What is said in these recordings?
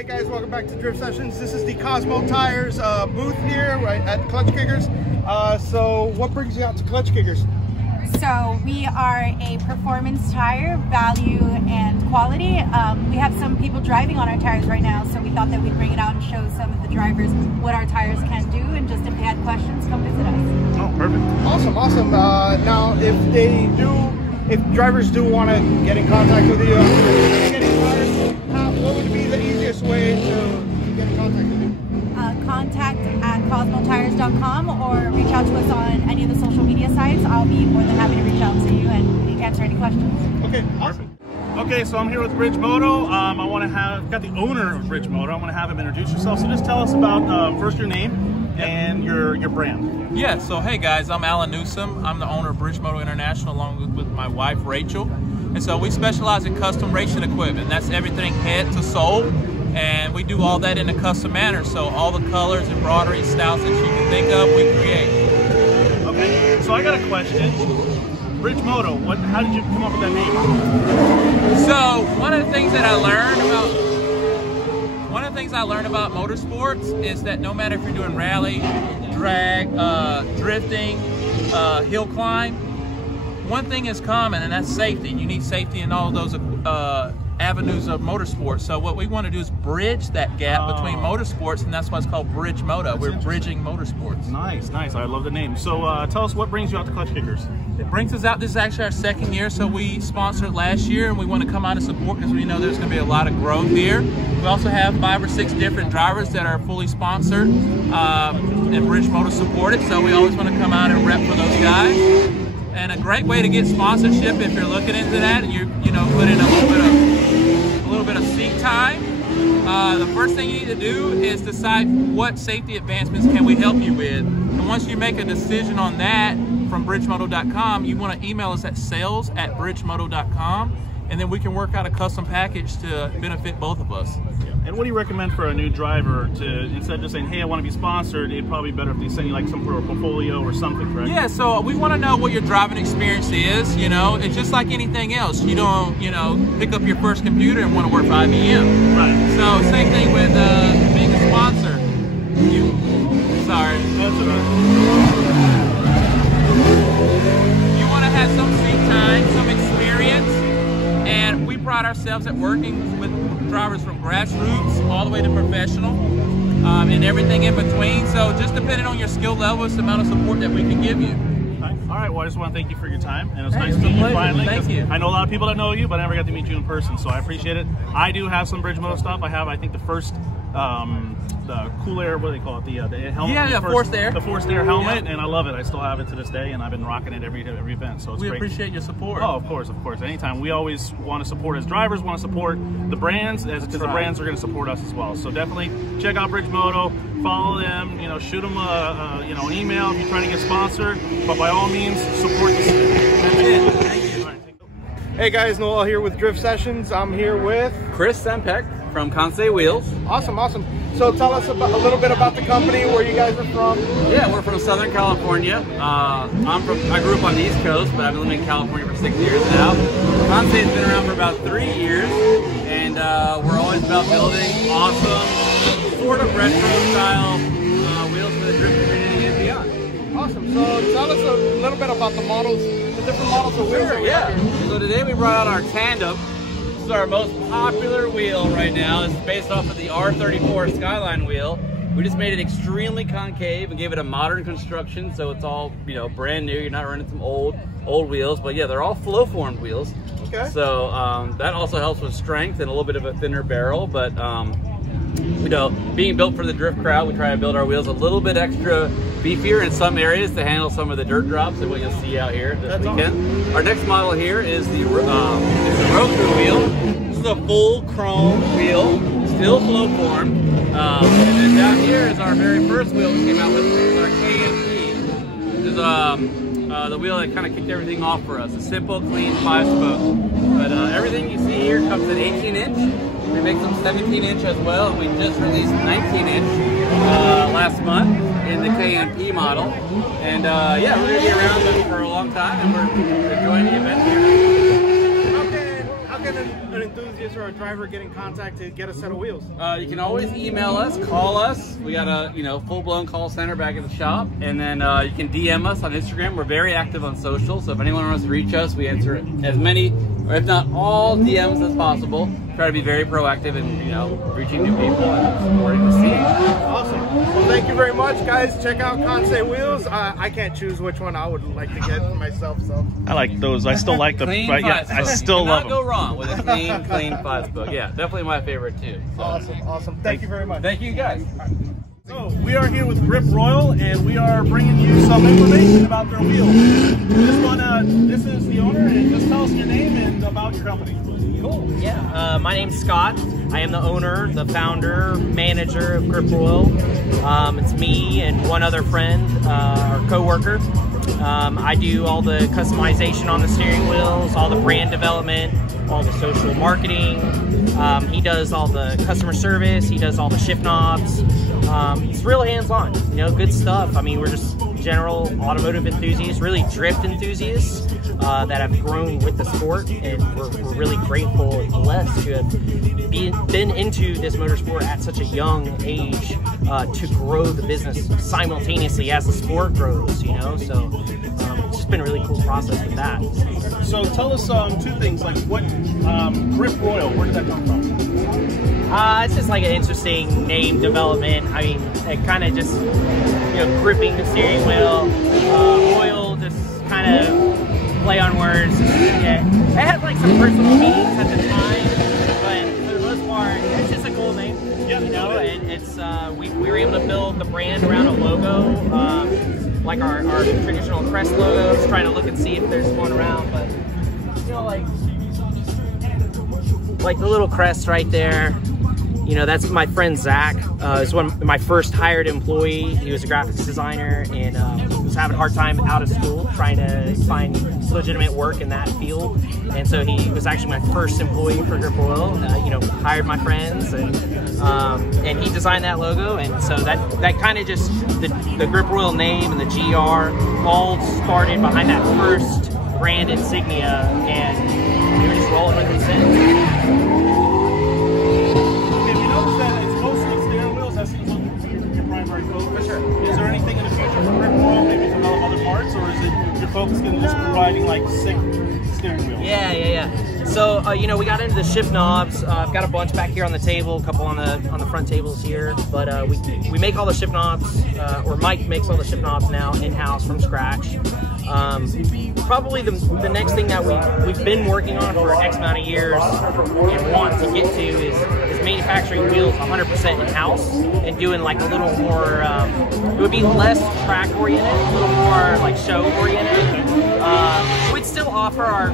Hey guys, welcome back to Drift Sessions. This is the Cosmo Tires booth here right at Klutch Kickers. So what brings you out to Klutch Kickers? So we are a performance tire, value and quality. We have some people driving on our tires right now, so we thought that we'd bring it out and show some of the drivers what our tires can do, and just if they had questions, come visit us. Oh, perfect. Awesome, awesome. Now, if drivers do want to get in contact with you, getting tires, what would be the easiest way to get in contact with you? Contact at cosmotires.com or reach out to us on any of the social media sites. I'll be more than happy to reach out to you and answer any questions. Okay, awesome. Okay, so I'm here with BridgeMoto. I want to got the owner of BridgeMoto. I want to have him introduce yourself. So just tell us about first your name and your brand. Yeah, so hey guys, I'm Alan Newsom. I'm the owner of BridgeMoto International along with my wife Rachel. And so we specialize in custom racing equipment. That's everything head to sole. And we do all that in a custom manner. So all the colors, embroidery, styles that you can think of, we create. Okay, so I got a question. BridgeMoto, how did you come up with that name? So one of the things that I learned about motorsports is that no matter if you're doing rally, drag, drifting, hill climb, one thing is common, and that's safety. You need safety in all of those avenues of motorsports. So what we want to do is bridge that gap between motorsports, and that's why it's called BridgeMoto. We're bridging motorsports. Nice, nice. I love the name. So tell us what brings you out to Klutch Kickers. It brings us out. This is actually our second year, so we sponsored last year, and we want to come out and support because we know there's going to be a lot of growth here. We also have 5 or 6 different drivers that are fully sponsored and BridgeMoto supported, so we always want to come out and rep for those guys. And a great way to get sponsorship, if you're looking into that, and you put in a little bit of seat time. The first thing you need to do is decide what safety advancements can we help you with. And once you make a decision on that from BridgeMoto.com, you want to email us at sales@bridgemoto.com, and then we can work out a custom package to benefit both of us. And what do you recommend for a new driver to, instead of just saying, hey, I want to be sponsored, it'd probably be better if they send you like some sort of portfolio or something, correct? Yeah, so we want to know what your driving experience is, It's just like anything else. You don't, pick up your first computer and want to work for IBM. Right. So same thing with being a sponsor. Sorry. That's all right. You want to have some seat time, some experience, and we pride ourselves at working with drivers from grassroots all the way to professional and everything in between. So just depending on your skill level, it's the amount of support that we can give you. All right, well, I just want to thank you for your time, and it was nice to meet you finally. Thank you. I know a lot of people that know you, but I never got to meet you in person, so I appreciate it. I do have some BridgeMoto stuff. I have, I think, the first the Cool Air, what do they call it? The helmet. Yeah, Forced Air. The Forced Air helmet, and I love it. I still have it to this day, and I've been rocking it every event. So it's we great. appreciate your support. Oh, of course. Anytime. We always want to support as drivers, want to support the brands, because the brands are going to support us as well. So definitely check out BridgeMoto, follow them. Shoot them an email if you're trying to get sponsored. But by all means, support this. That's it. Thank you. Hey guys, Noel here with Drift Sessions. I'm here with Chris Sempec from Kansai Wheels. Awesome, awesome. So tell us a little bit about the company, where you guys are from. Yeah, we're from Southern California. I grew up on the East Coast, but I've been living in California for 6 years now. Kansai has been around for about 3 years, and we're always about building awesome, sort of retro style wheels for the drift community and beyond. Awesome. So tell us a little bit about the models, the different models of wheels. Sure, yeah. So today we brought out our Tandem. This is our most popular wheel right now. This is based off of the R34 Skyline wheel. We just made it extremely concave and gave it a modern construction, so it's all brand new. You're not running some old wheels, but yeah, they're all flow-formed wheels. Okay. So that also helps with strength and a little bit of a thinner barrel, but being built for the drift crowd, we try to build our wheels a little bit extra beefier in some areas to handle some of the dirt drops and what you'll see out here this weekend. Awesome. Our next model here is the Roku wheel. This is a full chrome wheel, still flow formed. And then down here is our very first wheel we came out with, our KMP. This is the wheel that kind of kicked everything off for us. A simple, clean 5-spoke. But everything you see here comes in 18-inch. We make some 17-inch as well. We just released 19-inch last month in the KMP model. And yeah, we're going to be around this for a long time, and we're enjoying the event here. How can an enthusiast or a driver get in contact to get a set of wheels? You can always email us, call us. We got a full-blown call center back at the shop, and then you can DM us on Instagram. We're very active on social, so if anyone wants to reach us, we answer as many, or if not all, DMs as possible. Try to be very proactive in reaching new people and supporting the scene. Awesome. Well, thank you very much, guys. Check out Kansai wheels. I can't choose which one I would like to get for myself. So I like those. I still like the. I still love them. Cannot go wrong with a clean 5-spoke. Yeah, definitely my favorite too. So. Awesome. Thank you very much. Thank you, guys. So we are here with Grip Royal, and we are bringing you some information about their wheels. This is the owner, and just tell us your name and about your company. Cool. Yeah. My name's Scott. I am the owner, the founder, manager of Grip Royal. It's me and one other friend, our co-worker. I do all the customization on the steering wheels, all the brand development, all the social marketing. He does all the customer service. He does all the shift knobs. He's real hands-on, good stuff. I mean, we're just general automotive enthusiasts, really drift enthusiasts that have grown with the sport, and we're really grateful and blessed to have been into this motorsport at such a young age to grow the business simultaneously as the sport grows, so it's just been a really cool process with that. So tell us two things, like what Grip Royal, where did that come from? It's just like an interesting name development. I mean, it kind of just, gripping the steering wheel, Royal, just kind of play on words. Yeah. It had like some personal meanings at the time, but for the most part, it's just a cool name. Yeah, and it's we were able to build the brand around a logo, like our traditional crest logo. Just trying to look and see if there's one around, but like the little crest right there. That's my friend Zach. He's one of my first hired employee. He was a graphics designer and was having a hard time out of school trying to find legitimate work in that field. And so he was actually my first employee for Grip Royal. Hired my friends and he designed that logo. And so that kind of just the Grip Royal name and the GR all started behind that first brand insignia, and we were just rolling with it since. Your primary focus. For sure. Is there anything in the future for Grip Royal, maybe develop other parts, or is it your focus going to just be providing like sick steering wheels? Yeah. So we got into the shift knobs. I've got a bunch back here on the table, a couple on the front tables here. But we make all the shift knobs, or Mike makes all the shift knobs now in-house from scratch. Probably the next thing that we've been working on for X amount of years and want to get to is manufacturing wheels 100% in-house and doing like a little more, it would be less track oriented, a little more like show oriented. We'd still offer our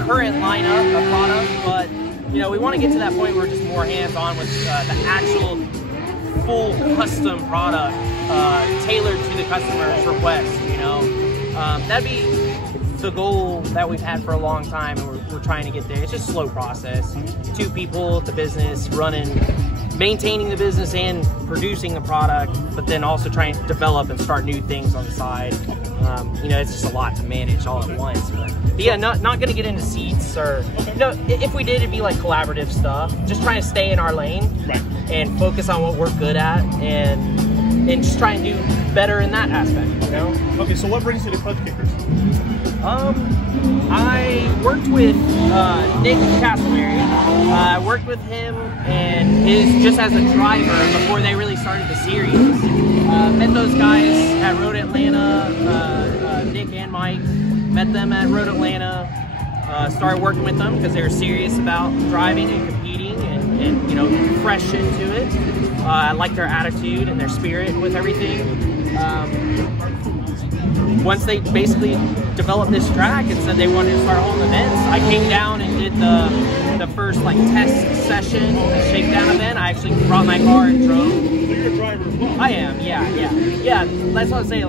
current lineup of products, but we want to get to that point where we're just more hands-on with the actual full custom product tailored to the customer's request. That'd be the goal that we've had for a long time, and we're trying to get there. It's just a slow process. 2 people at the business maintaining the business and producing the product, but then also trying to develop and start new things on the side. It's just a lot to manage all at once. But yeah, not going to get into seats or, if we did, it'd be like collaborative stuff. Just trying to stay in our lane and focus on what we're good at and just try and do better in that aspect, Okay, so what brings you to Clutch Kickers? I worked with Nick Castleberry. I worked with him and just as a driver before they really started the series. Met those guys at Road Atlanta, Nick and Mike. Met them at Road Atlanta. Started working with them because they were serious about driving and competing and fresh into it. I liked their attitude and their spirit with everything. Once they basically developed this track and said they wanted to start holding events, I came down and did the first test session, the shakedown event. I actually brought my car and drove. So you're a driver as well? I am, yeah. That's what I was saying,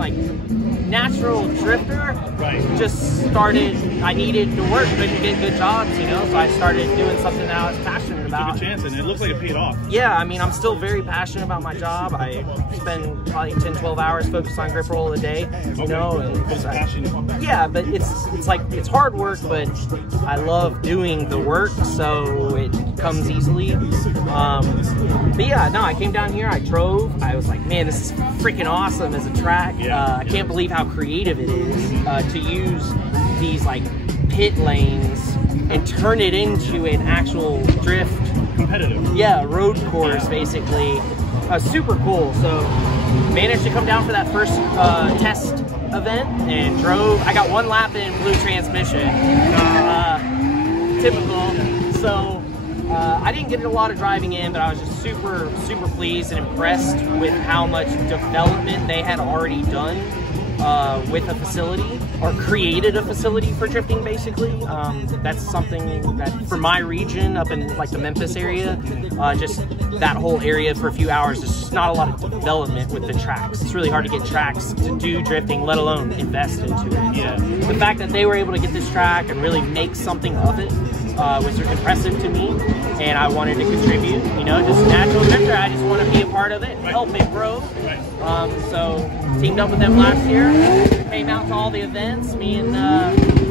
natural drifter. Right. Just started, I needed to work, couldn't get good jobs, you know, so I started doing something that I was passionate about. Took a chance, and it looks like it paid off. Yeah, I mean, I'm still very passionate about my job. I spend probably 10, 12 hours focused on grip roll a day, you know. And It's passion. yeah, but it's like, it's hard work, but I love doing the work, so it comes easily. But yeah, no, I came down here, I drove, I was like, man, this is freaking awesome as a track. I can't believe how creative it is to use these like pit lanes and turn it into an actual drift. Competitive. Yeah, road course, basically. Super cool. So managed to come down for that first test event and drove. I got one lap in blue transmission. Typical. So I didn't get a lot of driving in, but I was just super pleased and impressed with how much development they had already done with a facility, or created a facility for drifting, basically. That's something that for my region up in like the Memphis area, just that whole area for a few hours, there's just not a lot of development with the tracks. It's really hard to get tracks to do drifting, let alone invest into it. Yeah. The fact that they were able to get this track and really make something of it was impressive to me, and I wanted to contribute, you know, just natural drifter. I just want to be a part of it, help it grow. So teamed up with them last year, came out to all the events, me and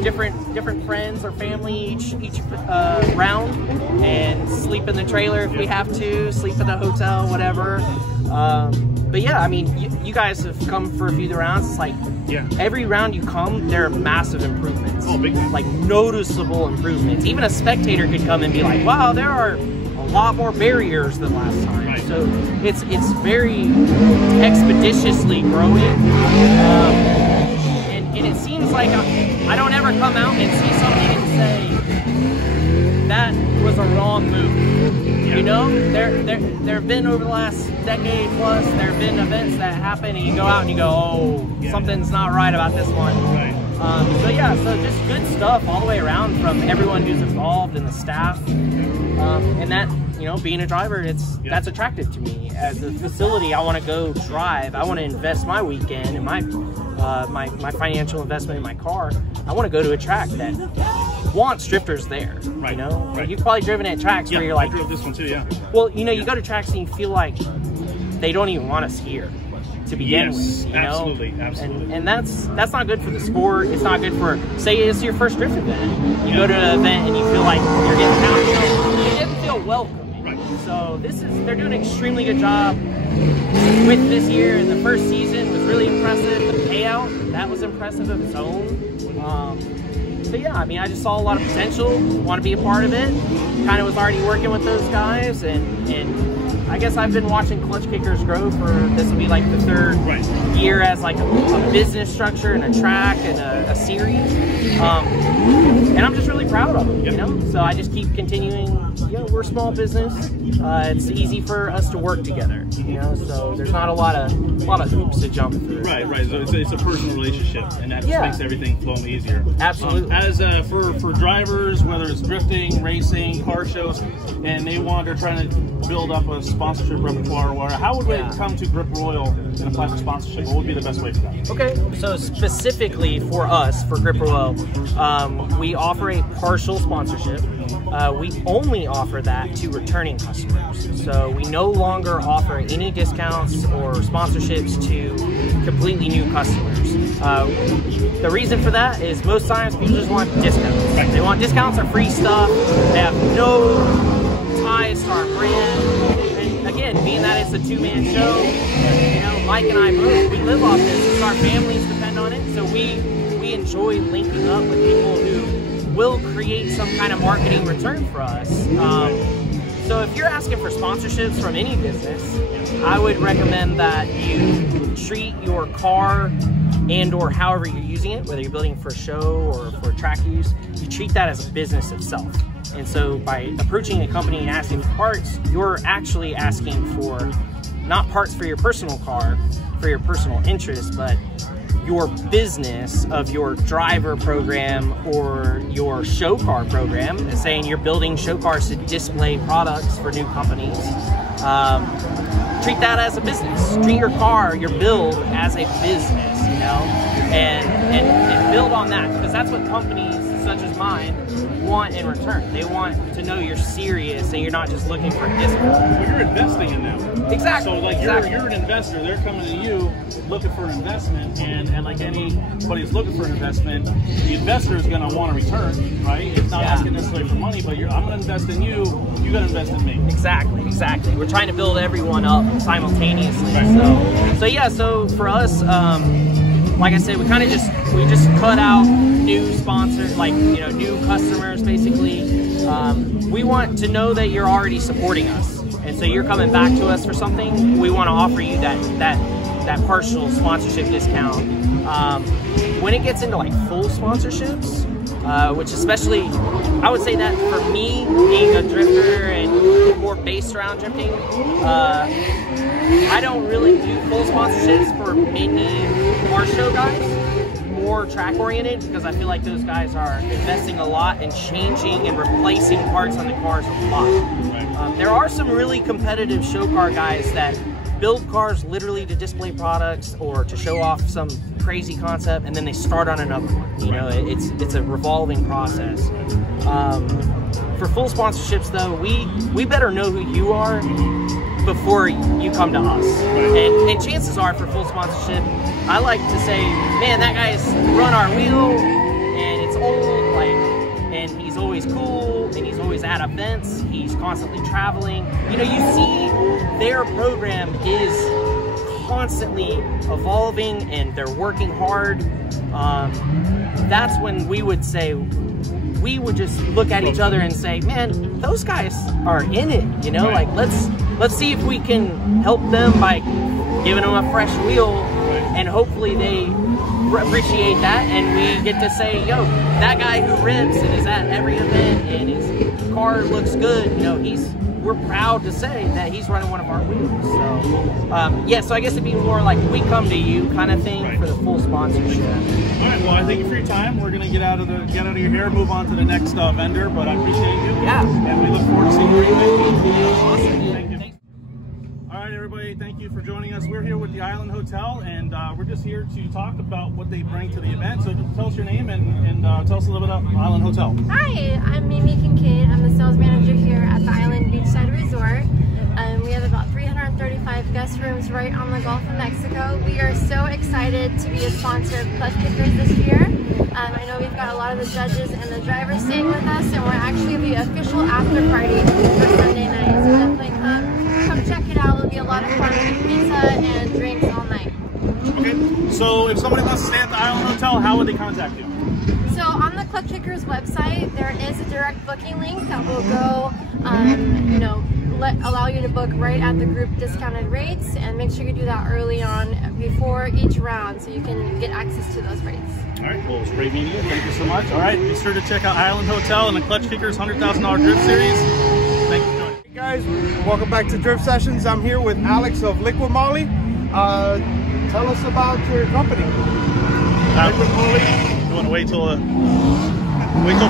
different friends or family each round, and sleep in the trailer if we have to, sleep in a hotel, whatever. But yeah, I mean, you guys have come for a few of the rounds. It's like every round you come, there are massive improvements. Oh, big time. Like noticeable improvements. Even a spectator could come and be like, wow, there are a lot more barriers than last time. Right. So it's very expeditiously growing. And it seems like I don't ever come out and see something and say, that was a wrong move. You know, there have been over the last decade plus, there have been events that happen and you go out and you go, oh, something's not right about this one. Right. So yeah, so just good stuff all the way around from everyone who's involved and the staff. And that, you know, being a driver, that's attractive to me. As a facility, I want to go drive. I want to invest my weekend and my financial investment in my car. I want to go to a track that wants drifters there. Right. You know, Right. You've probably driven at tracks where you're like, I drove this one too. Yeah. well, you know, you go to tracks and you feel like they don't even want us here to begin with. You know? Absolutely. And that's not good for the sport. It's not good for, say it's your first drift event. You go to an event and you feel like you're getting out. You didn't feel welcome. Right. So they're doing an extremely good job with this year. And the first season was really impressive. The payout, that was impressive of its own. So yeah, I mean, I just saw a lot of potential, want to be a part of it. Kind of was already working with those guys, and I guess I've been watching Clutch Kickers grow for, this will be like the third year as like a business structure and a track and a series. And I'm just really proud of them, you know? So I just keep continuing, you know, we're a small business. It's easy for us to work together, you know? So there's not a lot of hoops to jump through. Right. So it's a personal relationship, and that just makes everything flow easier. Absolutely. As for drivers, whether it's drifting, racing, car shows, and they're trying to build up a sponsorship repertoire or whatever, how would they come to Grip Royal and apply for sponsorship? What would be the best way for that? Okay, so specifically for us, for Grip Royal, we offer a partial sponsorship. We only offer that to returning customers. So we no longer offer any discounts or sponsorships to completely new customers. The reason for that is most times people just want discounts. They want discounts or free stuff. They have no ties to our brand. And again, being that it's a two-man show, you know, Mike and I both, we live off this. Our families depend on it. So we enjoy linking up with people who will create some kind of marketing return for us. So if you're asking for sponsorships from any business, I would recommend that you treat your car and or however you're using it, whether you're building for a show or for track use, you treat that as a business itself. And so by approaching a company and asking for parts, you're actually asking for not parts for your personal car, for your personal interest, but your business of your driver program or your show car program, and saying you're building show cars to display products for new companies. Treat that as a business. Treat your car, your build, as a business, you know? and build on that, because that's what companies such as mine want in return. They want to know you're serious and you're not just looking for a discount. Well, you're investing in them. Exactly. So like exactly. you're an investor. They're coming to you looking for an investment, and like anybody who's looking for an investment, the investor is going to want a return, right? It's not asking necessarily for money, but I'm going to invest in you. You got to invest in me. Exactly. Exactly. We're trying to build everyone up simultaneously. Right. So yeah. So for us. Like I said, we just cut out new sponsors, like new customers. Basically, we want to know that you're already supporting us, and so you're coming back to us for something. We want to offer you that partial sponsorship discount. When it gets into like full sponsorships, which especially, I would say that for me, being a drifter and more based around drifting, I don't really do full sponsorships for mini car show guys, more track oriented, because I feel like those guys are investing a lot in changing and replacing parts on the cars a lot. There are some really competitive show car guys that build cars literally to display products or to show off some crazy concept, and then they start on another one. It's a revolving process. For full sponsorships though, we better know who you are before you come to us. And chances are for full sponsorship, I like to say, man, that guy's run our wheel and it's old, and he's always cool, and he's always at events, he's constantly traveling. You see their program is constantly evolving and they're working hard. That's when we would just look at each other and say, man, those guys are in it, like let's see if we can help them by giving them a fresh wheel, and hopefully they appreciate that, and we get to say, yo, that guy who rips and is at every event and his car looks good, we're proud to say that he's running one of our wheels. So yeah, so I guess it'd be more like we come to you kind of thing for the full sponsorship. All right, well, I thank you for your time. We're gonna get out of your hair, move on to the next vendor, but I appreciate you. Yeah. And we look forward to seeing where you make it. Awesome. Thank you. All right, everybody, thank you for joining us. We're here with the Island Hotel, and we're just here to talk about what they bring to the event. So tell us your name and tell us a little bit about Island Hotel. Hi, I'm Mimi Kincaid. I'm the sales manager here at the Island Beachside Resort. We have about 335 guest rooms right on the Gulf of Mexico. We are so excited to be a sponsor of Klutch Kickers this year. I know we've got a lot of the judges and the drivers staying with us, and we're actually the official after party for Sunday night. So definitely come check it out. It'll be a lot of fun with pizza and drinks all night. Okay, so if somebody wants to stay at the Island Hotel, how would they contact you? So on the Klutch Kickers website, there is a direct booking link that will go, allow you to book right at the group discounted rates, and make sure you do that early on before each round so you can get access to those rates. All right, well, it's great meeting you. Thank you so much. All right, be sure to check out Island Hotel and the Klutch Kickers $100,000 Drift Series. Thank you for joining. Hey guys, welcome back to Drift Sessions. I'm here with Alex of Liqui Moly. Tell us about your company. Liqui Moly. You want to wait till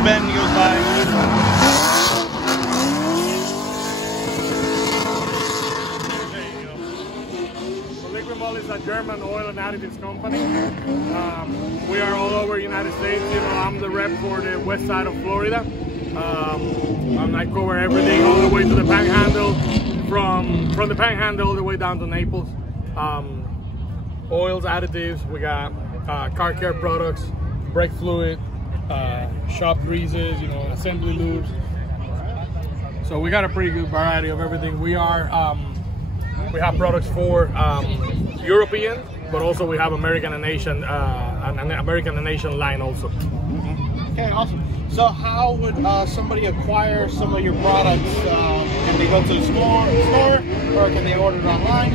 Ben goes by. Is a German oil and additives company. We are all over the United States. I'm the rep for the west side of Florida. I cover everything all the way to the Panhandle, from the Panhandle all the way down to Naples. Oils, additives. We got car care products, brake fluid, shop greases, assembly lubes. So we got a pretty good variety of everything. We have products for European, but also we have American and Asian, an American and Asian line also. Okay, awesome. So how would somebody acquire some of your products? Can they go to the store, or can they order it online?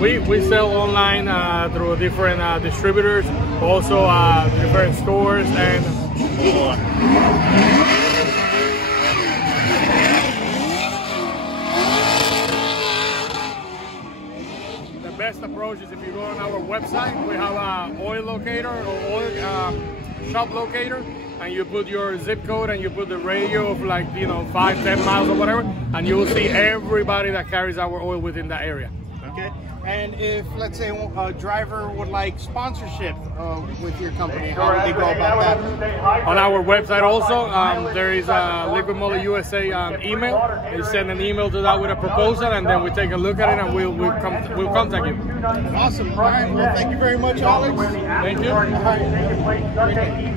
We sell online through different distributors, also different stores, and best approach is if you go on our website. We have an oil locator or oil shop locator, and you put your zip code and you put the radio of 5-10 miles or whatever, and you will see everybody that carries our oil within that area. Okay. Okay. And if, let's say, a driver would like sponsorship with your company, how would they go about that? On our website also, there is a Liqui Moly USA email. You send an email to that with a proposal, and then we take a look at it, and we'll contact you. Awesome. All right. Well, thank you very much, Alex. Thank you. All right. Great day.